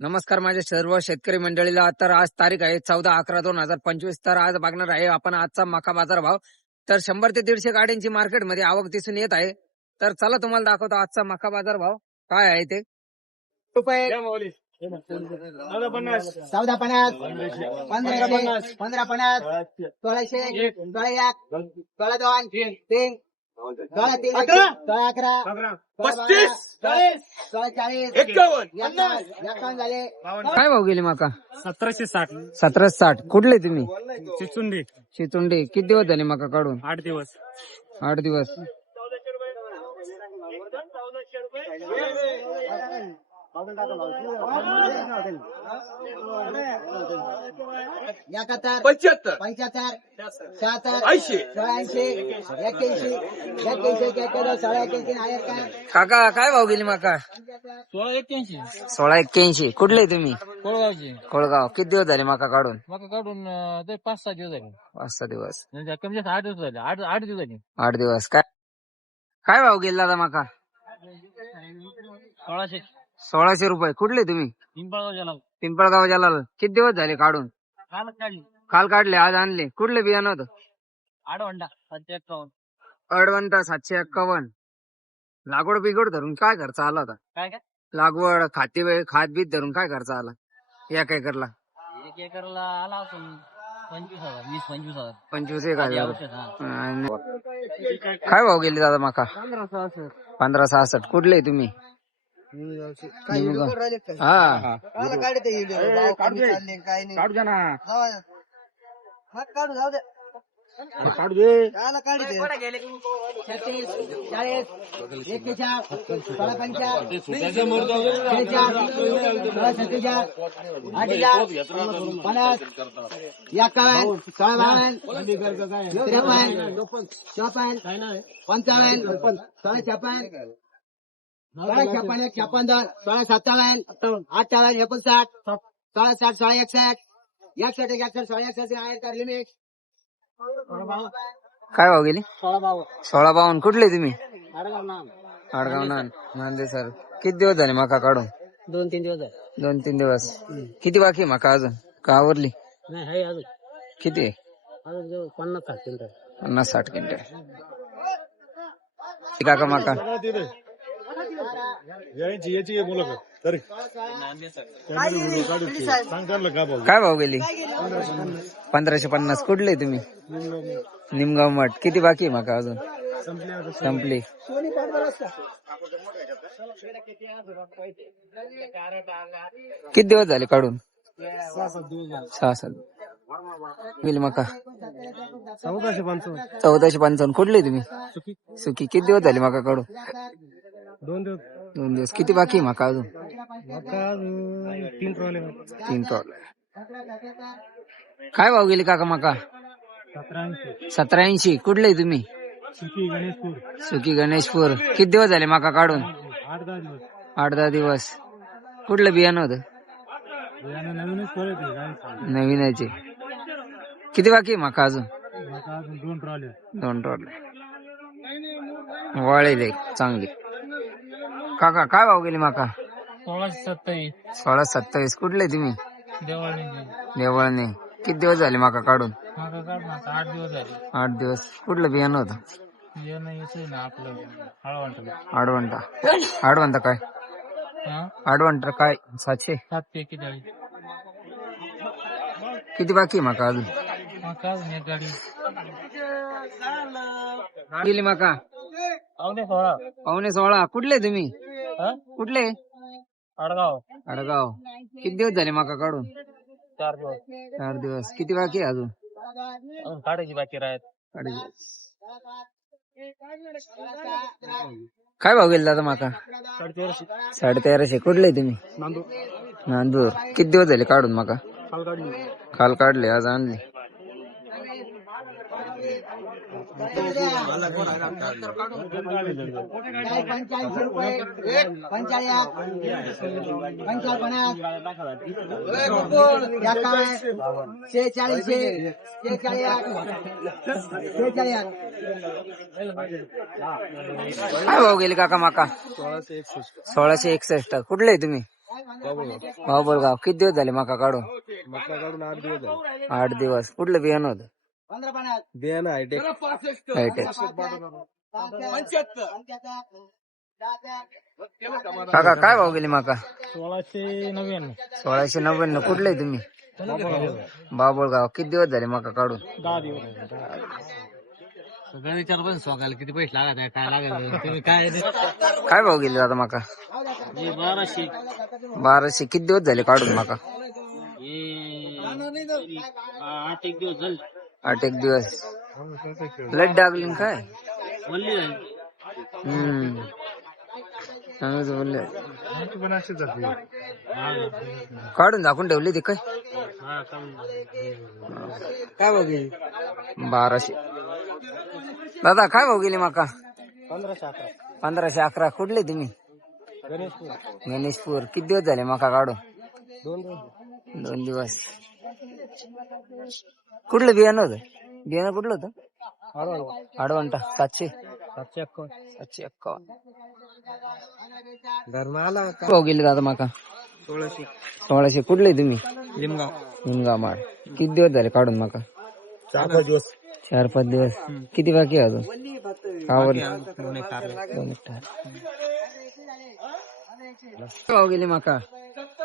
नमस्कार माझ्या सर्व शेतकरी मंडळीला. तर आज तारीख आहे चौदा अकरा दोन हजार पंचवीस. तर आज बघणार आहे आपण आजचा मका बाजार भाव. तर शंभर ते दीडशे गाड्यांची मार्केटमध्ये आवक दिसून येत आहे. तर चला तुम्हाला दाखवतो आजचा मका बाजार भाव. काय आहे ते? रुपये पन्नास. चौदा पन्नास. पंधराशे. पंधरा पन्नास. सोळाशे. सोळा एक. सोळा दोन. तीन. सोळा तीन सोळा अकरा. पस्तीस. सोळा चाळीस. एक्कावन्न एकावन्न. झाले. काय भाव गेली मका? सतराशे साठ. सतरा साठ. कुठले तुम्ही? चिचुंडी. चितुंडी किती दिवस झाले मका काढून? आठ दिवस. आठ दिवस. एकाहत्तर पंच्याहत्तर. पंच्याहत्तर शहात्तर. ऐंशी. शहाऐंशी एक्क्याऐंशी एक्क्याऐंशी एक्क्याऐंशी सोळा एक्क्याऐंशी आहे का काका काय भाव गेली मका? सोळा एक्क्याऐंशी. सोळा एक्क्याऐंशी. कुठले तुम्ही? कोळगावची. कोळगाव. किती दिवस झाले मका काढून? मका काढून ते पाच सहा दिवस झाले. पाच सहा दिवस. म्हणजे कमी जास्त आठ दिवस झाले. आठ आठ दिवस झाले. आठ दिवस. काय काय भाव गेला दादा मका? सोळाशे. सोळाशे रुपये. कुठले तुम्ही? पिंपळगाव झाला पिंपळगाव जलाल. किती दिवस झाले काढून? कालच काढली. काल काढले आज आणले. कुठले बियाणं होतं? आडवंडा सातशे एक्कावन्न. अडवंटा सातशे एक्कावन्न. लागवड बिगड धरून काय खर्च आला होता? काय काय? लागवड खाते वेळ खात बीत धरून काय खर्च आला? एक एकरला. एक एकरला आला असून पंचवीस हजार वीस पंचवीस हजार. पंचवीस एक हजार. औषध, हा. आणि काय भाव गेले दादा मका? पंधरा सहासष्ट. कुठले तुम्ही? काय निमगा. व्हिडिओ राहिले काय? हा. काढते व्हिडिओ भाव कमी चालले काय नाही. काढू ना. हा. हा, काढू जाऊ दे. काढू दे. काला काढते छत्तीस चाळीस एक्केचाळ सोळा पंचाळ त्रेचाळ सोळा सत्तेचाळ अठ्ठेचाळ पन्नास एकावन्न सोळा बावन्न त्रेपन्न चोपन्न पंचावन्न सोळा छप्पन्न सोळा छप्पन्न एक छप्पन्न दोन. सोळा सत्तावन्न. अठ्ठावन्न एकोणसाठ. सोळा साठ सोळा एकसष्ट. एकसष्ट एक एकसष्ट सोळा एकसष्ट आहे का लिमिट. काय भाव गेली? सोळा बावन्न सोळा कुठले तुम्ही? नाम आडगाव नान. नांदे सर. किती दिवस झाले मका काढून? दोन तीन दिवस दोन तीन दिवस. किती बाकी आहे मका अजून? का आवरली? नाही आहे अजून. किती आहे? अजून जवळ पन्नास साठ क्विंटल. पन्नास साठ क्विंटल. काका मका. यायची याची मुलं. तरी. सांगताना का भाऊ काय भाव गेली? पंधराशे पन्नास. कुठले तुम्ही? निमगाव मठ. किती बाकी आहे मका अजून? संपली. किती दिवस झाले काढून? सहा सात गेली मका. चौदाशे पंचावन्न. चौदाशे पंचावन्न. कुठले तुम्ही? सुकी किती दिवस झाले मका काढून? दोन दिवस. दोन दिवस. किती बाकी आहे मका अजून? मका तीन ट्रॉले तीन टॉल काय भाव गेली काका मका? सतराऐंशी. सतरा ऐंशी कुठले तुम्ही? सुकी गणेशपूर. सुकी गणेशपूर. किती दिवस झाले मका काढून? आठ दहा दिवस. आठ दहा दिवस. कुठलं बियाणं होतं? यानं नवीनच किती बाकी आहे मका अजून? मका अजून दोन ट्रॉले दोन टॉल वाळेले चांगली. काका काय भाव गेली मका? सोळाशे सत्तावीस. सोळा सत्तावीस. कुठले तुम्ही? देवाळी देवळने किती दिवस झाले मका काढून? मका काढून आता आठ दिवस झाले. आठ दिवस. कुठलं बियाणं होतं? येणं येतोय ना आपलं हळवंटला आडवंटा आडवंटा काय? हा? आडवंटा काय? सातशे? एक्केचाळीस किती बाकी आहे मका अजून? मका अजून एक गाडी. गेली मका? पावणे सोळा. पावणे सोळा. कुठले तुम्ही? हा? कुठले? आडगाव. अडगाव किती दिवस झाले मका काढून? चार दिवस. चार दिवस. किती बाकी आहे अजून? अजून काढायची बाकी राहत अडीच. काय भाव गेला दादा माका? साडेतेराशे. साडे तेराशे कुठले तुम्ही? नांदू नांदूर. किती दिवस झाले काढून माका? काल काढली. काल काढले आज आणले काय पंच्याऐंशी रुपये एकावन्न शेहेचाळीस शेहेचाळीस शेहेचाळीस काय भाव गेले काका माका सोळाशे एकसष्ट. कुठले तुम्ही? बाबुळगाव किती दिवस झाले मका काढून? मका काढून आठ दिवस झाले. आठ दिवस. कुठलं बियाणं होतं? पंधरा बियाणं हायटेक हायटेक. पंच्याहत्तर काका काय भाव गेली मका? सोळाशे नव्याण्णव. सोळाशे नव्याण्णव. कुठले तुम्ही? बाबुळगाव. किती दिवस झाले मका काढून? दहा दिवस सगळं विचार पण स्वतःला किती पैसे लागत आहे काय लागत तुम्ही काय काय भाव गेले आता मका? हे बाराशे. बाराशे. किती दिवस झाले काढून मका? आठ एक दिवस झाले. आठ एक दिवस. लट डागली काय? बोलली झाली हम्म. चांगलंच बोलले. काढून झाकून ठेवली ती काय? काय भाव गेली? बाराशे. दादा काय भाव गेली मका? पंधराशे अकरा. पंधराशे अकरा. कुठले तुम्ही? गणेशपूर. गणेशपूर. किती दिवस झाले मका काढून? दोन दोन दोन दिवस. कुठलं बियाणं होतं? बियाणं कुठलं होतं? आडवंटा सातशे. सातशे अक्कावन्न सातशे एक्कावन्न. धर्म आला भाव गेले दादा मका? सोळाशे. सोळाशे. कुठले तुम्ही? लिमगाव. निमगामाड किती दिवस झाले काढून मका? चार पाच दिवस. चार पाच दिवस. किती बाकी अजून? आवडलं. भाव गेले मका.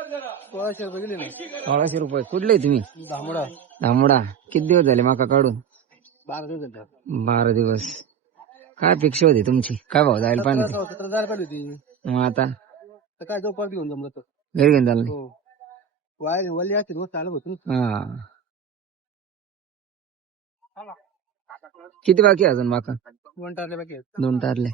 सोळाशे रुपये गेली ना सोळाशे रुपये. कुठले तुम्ही? धामडा. धामडा. किती दिवस झाले मका काढून? बारा दिवस झाले. बारा दिवस. काय अपेक्षा होती तुमची? काय भाव जायला पाहिजे होती. मग आता? तर काय जो परत घेऊन जमलं तर. घरी घेऊन चालले? हो. वाय वल्ली असते रोज चालू होतो हा. किती बाकी अजून माका? दोन टारले बाकी दोन टारले.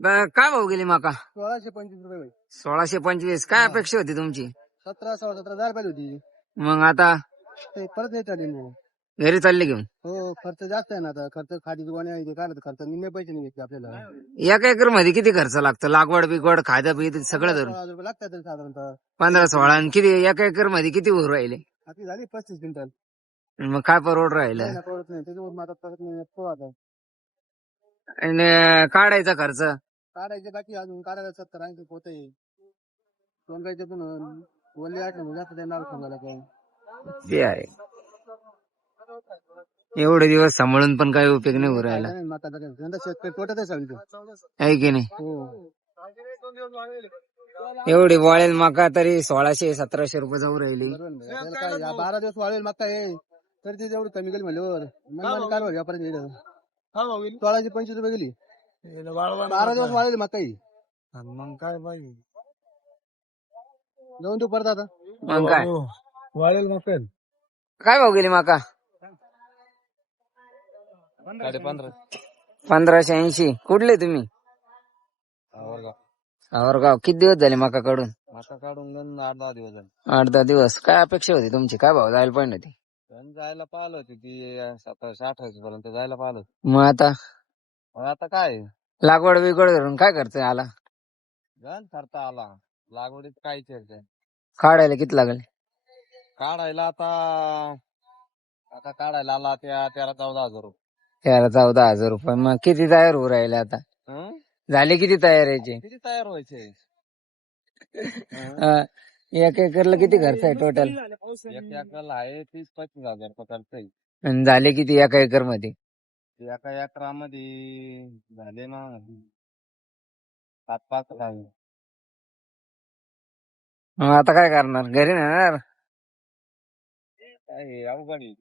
ब- काय भाव गेली माका? सोळाशे पंचवीस रुपये होईल सोळाशे पंचवीस. काय अपेक्षा होती तुमची? सतरा सोळा सतरा हजार पाहिजे होती. मग आता? ते परत नाही चालेल मग. घरी चालले घेऊन? हो खर्च जास्त आहे ना आता. खर्च खाडी दुकाने आहे ते काय खर्च निम्मे पैसे नाही घेतले आपल्याला. एका एकरमध्ये किती खर्च लागतो? लागवड बिगवड खाद्य पित सगळं धरून? सोळा हजार रुपये लागतात तरी साधारणतः. पंधरा सोळा आणि किती? एका एकरमध्ये किती उर राहिले? आपली झाली पस्तीस क्विंटल. मग काय परवड राहिलं? नाही नाही त्याच्यावर आता परत नाही आता आणि काढायचा खर्च? काढायचे बाकी अजून काढायला सत्तर ऐंशी पोते. दोन काही पण वल्ली आठ म्हणजे जास्त देणार समजायला काय? ते आहे. एवढे दिवस सांभाळून पण काही उपयोग नाही होऊ राहिला. माता शेतकरी तोट्यात आहे सांगतो. आहे की नाही? हो. एवढी वाळेल माका तरी सोळाशे सतराशे रुपये जाऊ राहिली. बरोबर ना. त्याला काय या बारा दिवस वाढेल मग काय तर ते जेवढं कमी गेली म्हणल्यावर मन काय व्यापारी सोळाशे पंचवीस रुपये गेली. बारा दिवस वाढेल मग काही. मग काय पाहिजे जाऊन देऊ परत आता. मग काय? वाळेल मग काय भाव गेली माका? पंधराशे ऐंशी. कुठले तुम्ही? सावरगाव किती दिवस झाले माका काढून मका काढून गण आठ दहा दिवस झाले. आठ दहा दिवस. काय अपेक्षा होती तुमची? काय भाव जायला पाहिजे होती? गण जायला पाहिलं होती ती सतराशे अठराशे पर्यंत जायला पाहिलं होतं. मग आता? मग आता काय? लागवड बिगवड धरून काय करते आला? गण करता आला. लागवडीत काय चर्चा काढायला किती लागेल? काढायला आता आता काढायला आला त्या तेरा चौदा हजार रुपये. तेरा चौदा हजार रुपये. मग किती तयार होऊ राहिले आता? हं? झाले किती तयार यायचे? किती तयार व्हायचे? हं? एक एकरला किती खर्च आहे टोटल एक एकराला आहे तीस पस्तीस हजार रुपये खर्च आहे. झाले किती एका एकरमध्ये एका एकरामध्ये झाले ना. सात पाच झाले. मग आता काय करणार? घरी नेणार? काय हे अवघड आहे.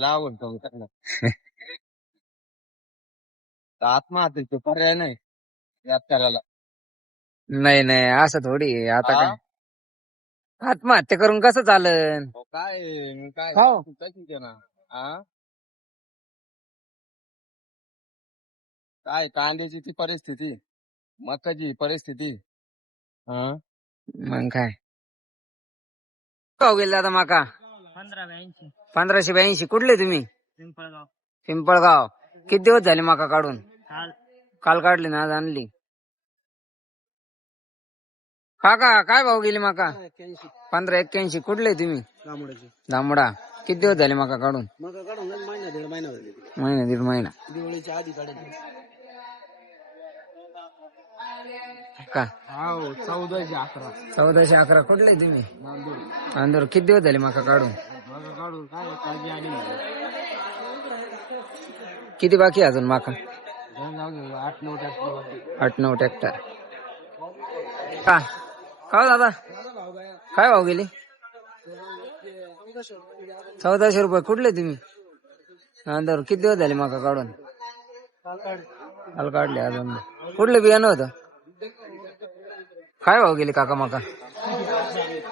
लावून तो आत्महत्येचे पर्याय नाही शेतकऱ्याला नाही नाही. असं थोडी आहे. आता हा? काय? आत्महत्या करून कसं चालन? अहो, काय आहे? काय? हो. तशीच आहे ना. हा काय कांद्याची ती परिस्थिती? मकाची परिस्थिती? हा? मग काय? भाव गेले आता माका? पंधरा ब्याऐंशी पंधराशे ब्याऐंशी. कुठले तुम्ही? पिंपळगाव. पिंपळगाव. किती दिवस झाले माका काढून? काल. काल काढली ना आज आणली. काका काय भाव गेली माका? पंधरा एक्क्याऐंशी. कुठले तुम्ही? दामडा. किती दिवस झाले माका काढून? महिना दीड महिना महिना दीड महिना. दिवाळीच्या आधी काढायची. का? हो चौदाशे अकरा. चौदाशे अकरा. कुठले तुम्ही? तांदूळ किती दिवस झाले माका काढून? काढून काय काळजी आली किती बाकी आहे अजून माका? आठ नऊ टक्के आठ नऊ ट्रॅक्टर का? का हो दादा? काय भाव गेली? चौदाशे रुपये. कुठले तुम्ही? तांदूळ किती दिवस झाले माका काढून? काल काढले अजून. कुठले बियाणं होतं? काय भाव गेले काका माका?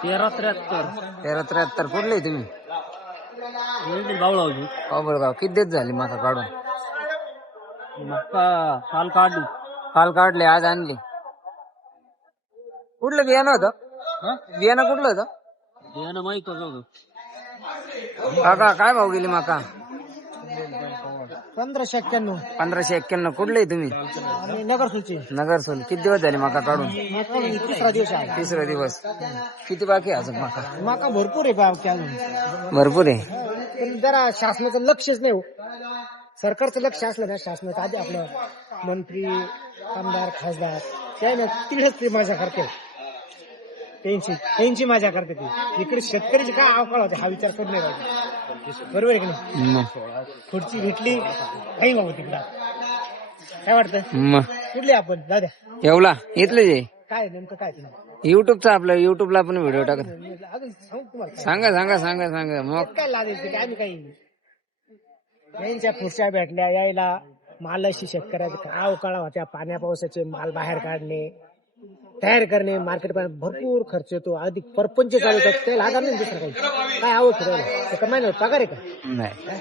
तेरा त्र्याहत्तर. तेरा त्र्याहत्तर कुठले तुम्ही? बावळावजी बाबळगाव किती दिवस झाले माका काढून? मक्का काल काढली. काल काढले आज आणले. कुठलं बियाणं होतं? बियाणं कुठलं होतं? बियाणं माहीत होतं. काका काय भाव गेली माका? पंधराशे एक्क्याण्णव. पंधराशे एक्क्याण्णव. कुठले तुम्ही? आणि नगर सोल किती दिवस झाले माका काढून? तिसरा दिवस आहे. तिसरा दिवस. किती बाकी आहे अजून माका? माका भरपूर आहे बाकी अजून. भरपूर आहे. पण जरा शासनाचं लक्षच नाही हो. सरकारचं लक्ष असलं ना शासनाचं आधी आपलं मंत्री आमदार खासदार त्या ना तिकडेच ते मजा करते त्यांची त्यांची मजा करते ते. इकडे शेतकऱ्याची काय अवकाळ होते हा विचार करून नाही पाहिजे बरोबर आहे की नाही? खुर्ची भेटली काही बाबा तिकडं. काय वाटतं? मग. कुठले आपण? दादा एवढा इथलं जे. काय नेमकं काय युट्यूबचं आपलं युट्यूबला पण व्हिडिओ टाकत. अजून सांगू तुम्हाला. सांगा सांगा सांगा सांगा. मग. काय लागायचं काय आम्ही काही यांच्या खुर्च्या भेटल्या यायला मालाशी शेतकऱ्याचे काय अवकाळा होत्या? पाण्या पावसाचे माल बाहेर काढणे. तयार करणे मार्केट भरपूर खर्च येतो. अगदी परपंच चालू होतात त्याला आधार नाही दुसरं काही. काय आवड फिरायला ते कमाई नाही. पगार आहे का? नाही.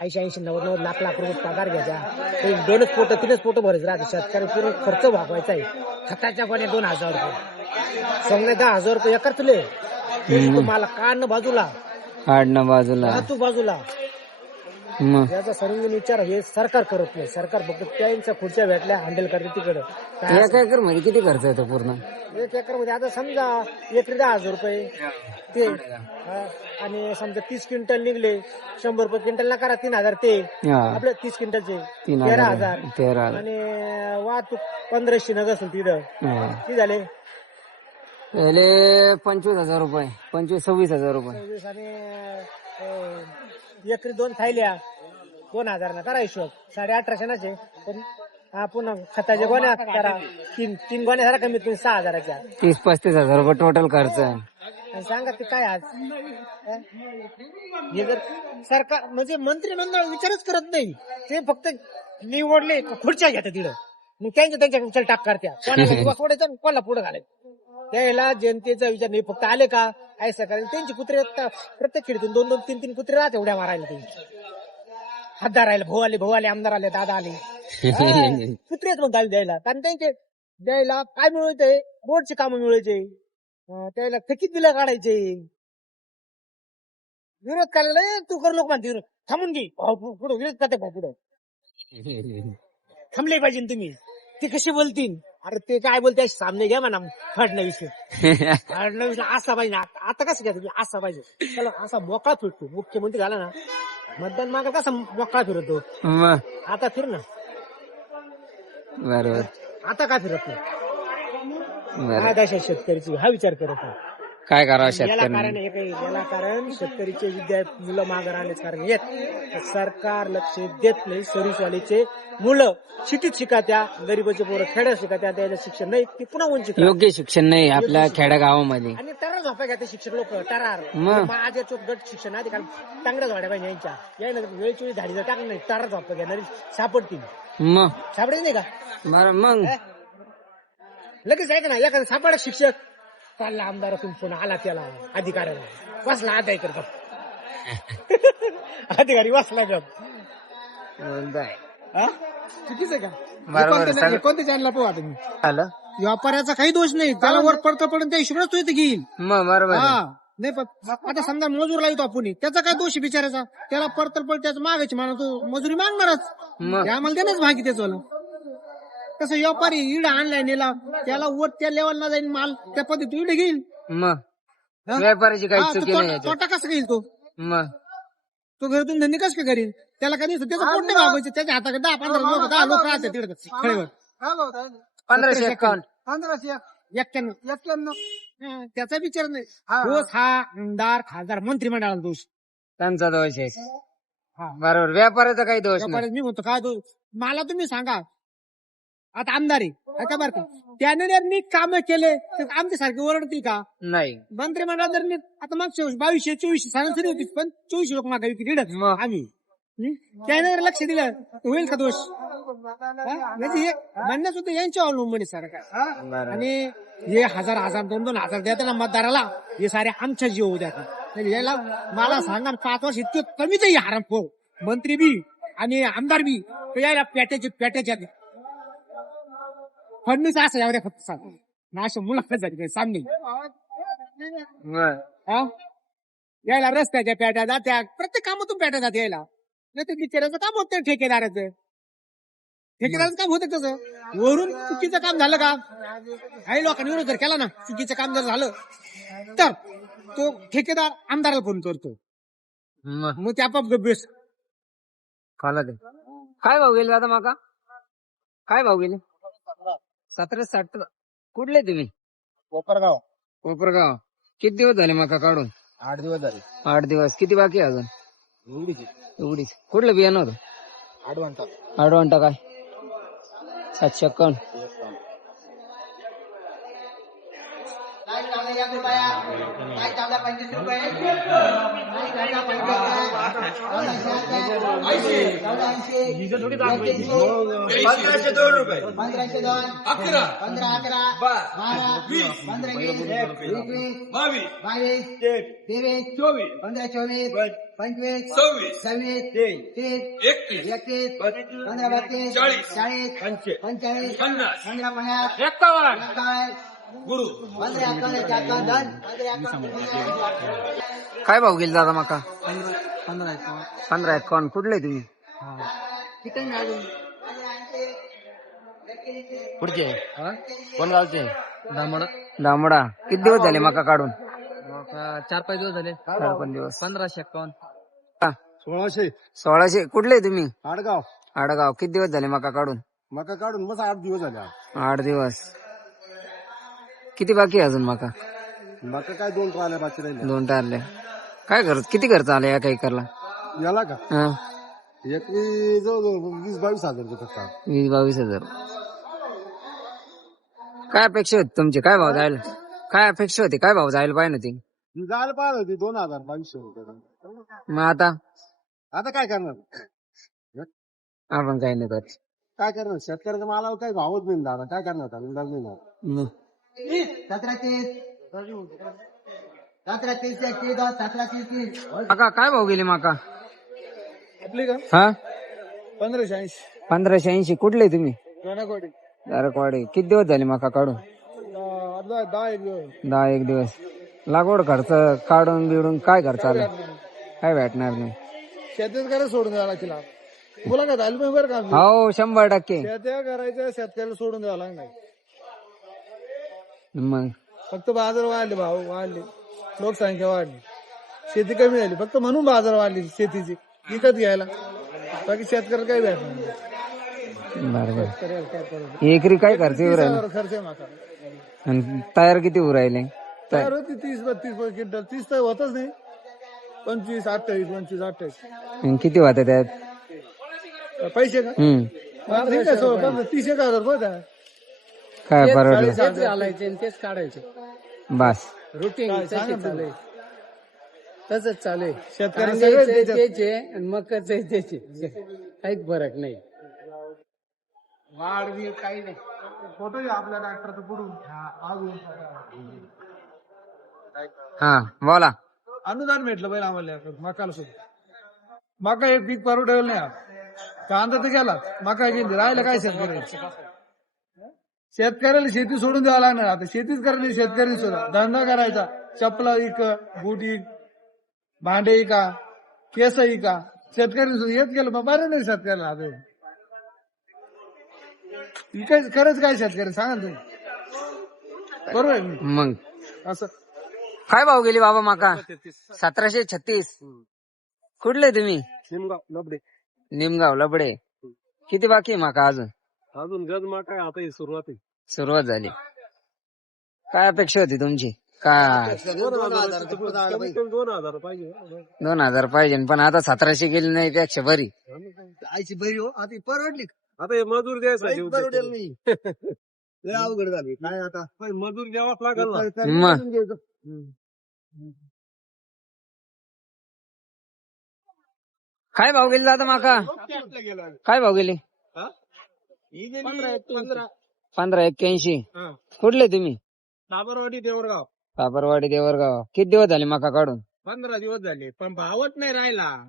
ऐंशी ऐंशी नव्वद नव्वद लाख लाख रुपये पगार घ्यायचा. ते दोनच पोट तीनच पोट भरायचं राहते. शेतकरी पूर्ण खर्च भागवायचा आहे. खताच्या गोण्या दोन हजार रुपये. समजा दहा हजार रुपये एकर तुले तुम्हाला काढणं बाजूला. काढणं बाजूला. वाहतूक बाजूला. मग? याचा सर्वांगीण विचार हे सरकार करत नाही. सरकार फक्त त्यांच्या खुर्च्या भेटल्या हँडल करते तिकडं. काय एका एकरमध्ये किती खर्च येतो पूर्ण? एक एकरमध्ये आता समजा एकरी दहा हजार रुपये. ते हा, आणि समजा तीस क्विंटल निघले शंभर रुपये क्विंटल ना करा तीन हजार ते. हा. आपले तीस क्विंटलचे. तीन तेरा हजार हजार. तेरा हजार. आणि वाहतूक पंधराशे नग असेल तिथं. हा. किती झाले? पहिले पंचवीस हजार रुपये पंचवीस सव्वीस हजार रुपये. सव्वीस आणि अं, एकरी दोन थायल्या दोन हजार ना करा हिशोब. साडे अठराशे नाचे पण हा पुन्हा खताच्या गोण्या करा. तीन तीन गोण्या झाला कमीत कमी सहा हजाराच्या तीस पस्तीस हजार रुपये टोटल खर्च. आणि सांगा ते काय आज? हं? हे जर सरकार म्हणजे मंत्रिमंडळ विचारच करत नाही. ते फक्त निवडले खुर्च्या घेतात तिथं. मग त्यांच्या त्यांच्या चल टाक करत्या. कोणाला सोडायचं आणि कोणाला पुढे घालायचं? त्याला जनतेचा विचार नाही फक्त आले का? आहे सरकार त्यांची कुत्रे आता प्रत्येक खिडीतून दोन दोन तीन तीन कुत्रे राहते एवढ्या मारायला ते हातदार आले भाऊ आले भाऊ आले आमदार आले दादा आले. हा, कुत्रेच म्हणतात द्यायला. कारण त्यांचे द्यायला काय मिळवायचंय? रोडचे काम मिळवायचे. अं, त्याला थकीत बिलं काढायचे. विरोध करायला ए, तू कर लोक म्हणते विरोध थांबून घे. भाऊ पुढं विरोध करते भाऊ पुढं. थांबले पाहिजे ना तुम्ही. ते कसे बोलतील? अरे ते काय बोलते सामने घ्या म्हणा फडणवीस फडणवीस असा पाहिजे ना. आता कसं घ्या तुम्ही? असा पाहिजे. त्याला असा मोकळा फिरतो. मुख्यमंत्री झाला ना मतदान मागा कसा मोकळा फिरतो? मग? आता फिर ना. बरोबर. आता का फिरत नाही? काय दशा शेतकरीची हा विचार करत नाही काय करावं याला शेतकऱ्यांनी? कारण एक आहे, याला कारण शेतकरीचे विद्यार्थी मुलं मागे राहण्याचं कारण येत तर सरकार लक्ष देत नाही सर्व्हिसवालीचे मुलं शिटीत शिकात्या गरीबाचे पोरं खेड्यात शिकात्या त्याला शिक्षण नाही ते पुन्हा वंचित राहतात. योग्य शिक्षण नाही आपल्या खेड्या गावामध्ये. आणि टरार झोपा घ्या ते शिक्षक लोक टरार मग? माझ्या चोट गट शिक्षण आधी काल चांगल्या झाड्या पाहिजे यांच्या. यायला वेळची वेळी झाडीचं टाकलं नाही टरार झोपा घेणारी सापडतील. मग? सापडायचं नाही का? बरं मग? लगेच ऐक ना एखादा सापडा शिक्षक चालला आमदारातून फोन आला त्याला. अधिकाऱ्याला. वाचला आता करतो. अधिकारी वाचला गप? चुकीचं आहे का? कोणत्या चॅनलला पोहा आलं व्यापाऱ्याचा काही दोष नाही. त्याला वर पडतं पडून त्या हिशोबाने तो इथे घेईल. बरोबर. हा. नाही पण आता समजा मजूर लावतो आपण त्याचा काय दोष आहे बिचाराचा त्याला परतर पड त्याचं मागायची म्हणा तो. मजुरी मागणारच. आम्हाला देणंच भागी त्याचं कसं व्यापारी इड आणलाय नेला त्याला वर त्या लेवलला जाईल माल त्या पद्धती इड घेईल मग हा? व्यापाराची काही हा, तो चुकी नाही तोटा याच्यात तोटा कसं घेईल तो मग तो घरातून धंदे कसं काय करील त्याला काय नाही त्याचं पोट नाही भागायचं त्याच्या हाताकडे दहा पंधरा लोक दहा लोक राहतात तिकडे खळेवर पंधराशे एक्कावन्न पंधराशे एक्क्याण्णव एक्क्याण्णव हं, त्याचा विचार नाही हा आमदार खासदार मंत्रिमंडळाला दोष त्यांचा दोष आहे हा. बरोबर व्यापाराचा काही दोष नाही मी म्हणतो काय दोष मला तुम्ही सांगा आता आमदार आहे. ऐका बरं का? त्याने जर नीट काम केले तर आमच्यासारखे ओरडतील का? नाही. मंत्रिमंडळात जर नीट आता मग बावीसशे चोवीसशे सरासरी होती पण चोवीसशे लोक मागा विकली मग. आम्ही. हं? त्याने जर लक्ष दिलं तर होईल का दोष? हा? म्हणजे हे म्हणणं सुद्धा यांच्या अवलंबून आहे बरोबर. आणि हे हजार हजार दोन दोन हजार देतात ना मतदाराला हे सारे आमच्या जीव द्या याला मला सांगा ना, पाच वर्ष इतके कमीच हराम हो मंत्री बी आणि आमदार बी तर यायला पेट्याचे पेट्याच्या फडणीस असं एवढ्या फक्त सांग ना अशा मुलाखत झाली काही सामने. हा यायला रस्त्याच्या पेट्या जात्या प्रत्येक कामातून पेट्या जात यायला नाही तर बिचाराचं काम होतं ठेकेदाराचं ठेकेदाराचं काम होतं कसं वरून चुकीचं काम झालं का? काही लोकांनी विरोध जर केला ना चुकीचं काम जर झालं तर तो ठेकेदार आमदाराला फोन करतो। मग? मग ते आपाप गब्बेस खाला ते काय भाव गेले दादा माका? काय भाव गेले? सतरा साठ कुठले तुम्ही? कोपरगाव. कोपरगाव. किती दिवस झाले माका काढून? आठ दिवस झाले. आठ दिवस. किती बाकी आहे अजून? एवढीच एवढीच. कुठलं बियाणं होतं? आठ म्हणतात आडवंटा काय? सातशे एक्कावन्न पंधराशे दोन रुपये पंधराशे दोन अकरा पंधरा अकरा बारा वीस पंधरा वीस एकवीस बावीस बावीस तेवीस चोवीस पंधरा चोवीस पंचवीस सव्वीस सव्वीस तीस एकतीस एकतीस पंधरा बत्तीस चाळीस चाळीस पंचेचाळीस पन्नास पंधरा पन्नास एक्कावन्न गुरु पंधरा एकावन्न एकावन्न पंधरा एकावन्न काय भाव गेले दादा माका? पंधरा एक्कावन्न कुठले तुम्ही? पुढचे कोण गावचे? दामडा. किती दिवस झाले माका काढून? चार पाच दिवस झाले. चार पाच दिवस. पंधराशे एक्कावन्न हा, सोळाशे. सोळाशे. कुठले तुम्ही? आडगाव. आडगाव. किती दिवस झाले माका काढून? मका काढून बस आठ दिवस झाले. आज. आठ दिवस. किती बाकी आहे अजून माका? मका काय दोन ट्राल्या बाकी राहिले. दोन टारले काय खर्च किती खर्च आला या काही करला याला का? हा. जवळजवळ वीस बावीस हजार रुपये वीस बावीस हजार. काय अपेक्षा होती तुमची? काय भाव जायला? काय अपेक्षा होती? काय भाव जायला पाहिजे होती? ती जायला पाहिजे होती दोन हजार बावीसशे रुपये. मग आता? आता काय करणार? आपण काही नाही करत. काय करणार? शेतकऱ्याच्या मालावर काही भावच नाही दादा. काय करणार अंदाज नाही ना. सतरा तीस सतरा तीस एकतीस दोन सतरा तीस तीस. काका काय भाव गेले माका? आपली का? हा? पंधराशे ऐंशी. पंधराशे ऐंशी. कुठले तुम्ही? दारकवाडी. किती दिवस झाले माका काढून? दहा एक दिवस. दहा एक दिवस. लागवड खर्च काढून बिडून काय खर्च आला? काय भेटणार नाही. शेतकऱ्याला सोडून द्यावं लागतील तुला काय झालं बरं का हो शंभर टक्के. शेत्या करायचं शेतकऱ्याला सोडून द्यावं लागणार. मग? फक्त बाजार वाढले भाव वाढले. लोकसंख्या वाढली. शेती कमी झाली. फक्त म्हणून बाजार वाढली शेतीची. विकत घ्यायला. बाकी शेतकऱ्याला काही भेटणार नाही. बरोबर. शेतकऱ्याला काय करायचं? एकरी काय खर्च येऊ राहिले? खर्च आहे माका. आणि तयार किती होऊ राहिले? तयार. होती तीस बत्तीस क्विंटल. तीस तर होतच नाही. पंचवीस अठ्ठावीस पंचवीस अठ्ठावीस. किती होते त्यात? पैसे का? तीस एक हजार. काय परवडलं? तेच घालायचे तेच काढायचे. बस. रुटीन चालू तसंच चालू आहे शेतकऱ्याला सगळं द्यायचं. त्याचे आणि मकाच त्याचे. काहीच फरक नाही. वाढ बी काही नाही. फोटो घ्या आपल्या डॉक्टरचं पुढून हा बोला. अनुदान भेटलं पाहिजे आम्हाला मकाला सुद्धा. मका हे पीक परवडेल नाही आज. कांदा तर गेला. मका गेली राहिलं काय शेतकऱ्याचं शेतकऱ्याला शेती सोडून द्यावं लागणार. आता शेतीच करायची शेतकरी सुद्धा. धंदा करायचा. चपला इक बूट इक भांडे इका केस इका शेतकरी सुद्धा हेच केलं. बरं नाही शेतकऱ्याला आता. इकायचं खरंच काय शेतकरी? सांगा तुम्ही. बरोबर आहे? मग. असं. काय भाव गेली बाबा माका? सतराशे छत्तीस. कुठले तुम्ही? निमगाव लबडे. निमगाव लबडे. किती बाकी आहे माका अजून? अजून गज मा काय आता ही सुरुवात आहे. सुरुवात झाली. काय अपेक्षा होती तुमची? काय दोन हजार पाहिजे दोन हजार. पाहिजे पण आता सतराशे गेली नाही त्यापेक्षा बरी. आईची बरी हो आता परवडली. आता हे मजूर द्यायसाठी परवडेल नाही. लय अवघड झाली काय आता? मजूर द्यावाच लागेल ना. मग. काय भाव गेली दादा माका? काय भाव गेली? पंधरा एक्क्याऐंशी. कुठले तुम्ही? साबरवाडी देवरगाव. साबरवाडी देवरगाव. किती दिवस झाले माका काढून? पंधरा दिवस झाले. पण भावच नाही राहिला.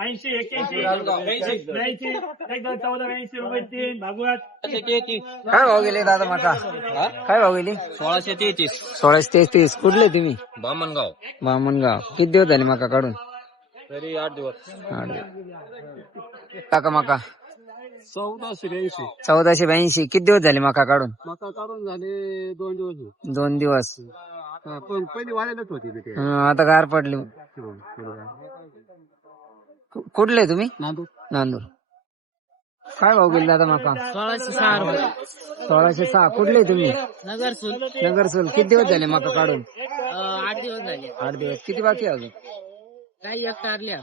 ऐंशी एक्क्याऐंशी. ब्याऐंशी एकदम चौदा ब्याऐंशी रुपये तीन भागवत. काय भाव गेले दादा माका काय भाव गेली? सोळाशे तेहतीस. सोळाशे तेहतीस. कुठले तुम्ही? बामणगाव. बामणगाव. किती दिवस झाले माका काढून? तरी आठ दिवस. आठ दिवस. टाका माका? चौदाशे ब्याऐंशी. चौदाशे ब्याऐंशी. किती दिवस झाले माका काढून? मका काढून झाले दोन दिवस दोन दिवस. पण पहिली वाढेलच होती ते. हं, आता गार पडली. कु- कुठले तुम्ही? नांदूर. काय भाव गेले दादा माका? सोळाशे सहा रुपये. सोळाशे सहा. कुठले तुम्ही? नगर सुल. नगरसूल किती दिवस झाले माका काढून? आठ दिवस झाले. आठ दिवस. किती बाकी आहे अजून? काही एक कारल्या